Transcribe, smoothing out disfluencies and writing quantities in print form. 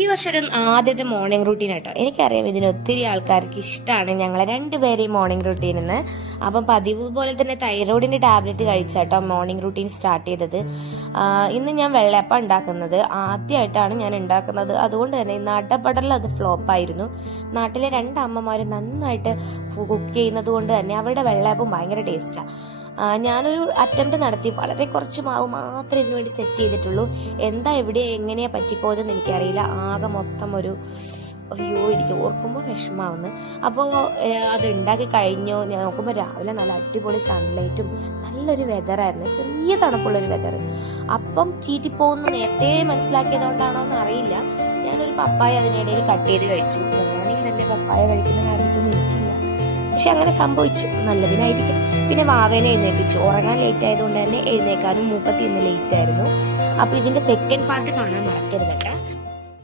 ഈ വർഷത്തെ ആദ്യത്തെ മോർണിംഗ് റൂട്ടീൻ കേട്ടോ. എനിക്കറിയാം ഇതിന് ഒത്തിരി ആൾക്കാർക്ക് ഇഷ്ടമാണ് ഞങ്ങളെ രണ്ടുപേരെയും മോർണിംഗ് റൂട്ടീൻ എന്ന്. അപ്പം പതിവ് പോലെ തന്നെ തൈറോയിഡിന്റെ ടാബ്ലറ്റ് കഴിച്ചാട്ടോ മോർണിംഗ് റൂട്ടീൻ സ്റ്റാർട്ട് ചെയ്തത്. ഇന്ന് ഞാൻ വെള്ളയപ്പം ഉണ്ടാക്കുന്നത് ആദ്യമായിട്ടാണ് ഞാൻ ഉണ്ടാക്കുന്നത്. അതുകൊണ്ട് തന്നെ ഇന്ന് അടപടലിൽ അത് ഫ്ലോപ്പായിരുന്നു. നാട്ടിലെ രണ്ട് അമ്മമാരും നന്നായിട്ട് കുക്ക് ചെയ്യുന്നത് കൊണ്ട് തന്നെ അവരുടെ വെള്ളയപ്പം ഭയങ്കര ടേസ്റ്റാണ്. ഞാനൊരു അറ്റംപ്റ്റ് നടത്തി. വളരെ കുറച്ച് മാവ് മാത്രമേ ഇതിനു വേണ്ടി സെറ്റ് ചെയ്തിട്ടുള്ളൂ. എന്താ എവിടെ എങ്ങനെയാ പറ്റിപ്പോയതെന്ന് എനിക്കറിയില്ല. ആകെ മൊത്തം ഒരു അയ്യോ, എനിക്ക് ഓർക്കുമ്പോൾ വിഷമാവുന്നു. അപ്പോൾ അത് ഉണ്ടാക്കി കഴിഞ്ഞു. ഞാൻ നോക്കുമ്പോൾ രാവിലെ നല്ല അടിപൊളി സൺലൈറ്റും നല്ലൊരു വെതറായിരുന്നു, ചെറിയ തണുപ്പുള്ളൊരു വെതർ. അപ്പം ചീറ്റിപ്പോകുന്ന നേരത്തെ മനസ്സിലാക്കിയതുകൊണ്ടാണോ എന്ന് അറിയില്ല. ഞാനൊരു പപ്പായ അതിനിടയിൽ കട്ട് ചെയ്ത് കഴിച്ചു. മോർണിംഗ് തന്നെ പപ്പായ കഴിക്കുന്ന ഹാബിറ്റൊന്നും എനിക്കില്ല, പക്ഷെ അങ്ങനെ സംഭവിച്ചു. നല്ലതിനായിരിക്കും. പിന്നെ വാവേനെ എഴുന്നേൽപ്പിച്ചു. ഉറങ്ങാൻ ലേറ്റ് ആയതുകൊണ്ട് തന്നെ എഴുന്നേക്കാനും മൂപ്പത്തി ഇന്ന് ലേറ്റ് ആയിരുന്നു. അപ്പൊ ഇതിന്റെ സെക്കൻഡ് പാർട്ട് കാണാൻ മറക്കരുത് കേട്ടോ.